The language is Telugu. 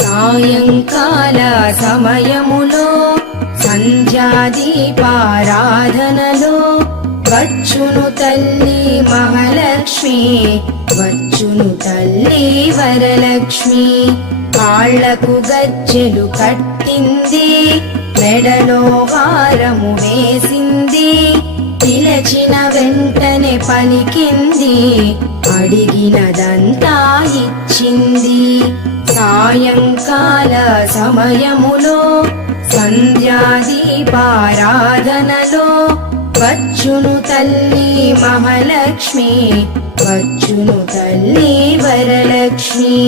సాయంకాల సమయములో సంధ్యాదీపారాధనలో వచ్చును తల్లి మహాలక్ష్మి, వచ్చును తల్లి వరలక్ష్మి. కాళ్లకు గజ్జెలు కట్టింది, మెడలో హారము వేసింది, పిలచిన వెంటనే పలికింది, అడిగినదంతా ఇచ్చింది. సాయంకాల సమయములో సంధ్యాదీపారాధనలో వచ్చును తల్లి మహాలక్ష్మి, వచ్చును తల్లి వరలక్ష్మి.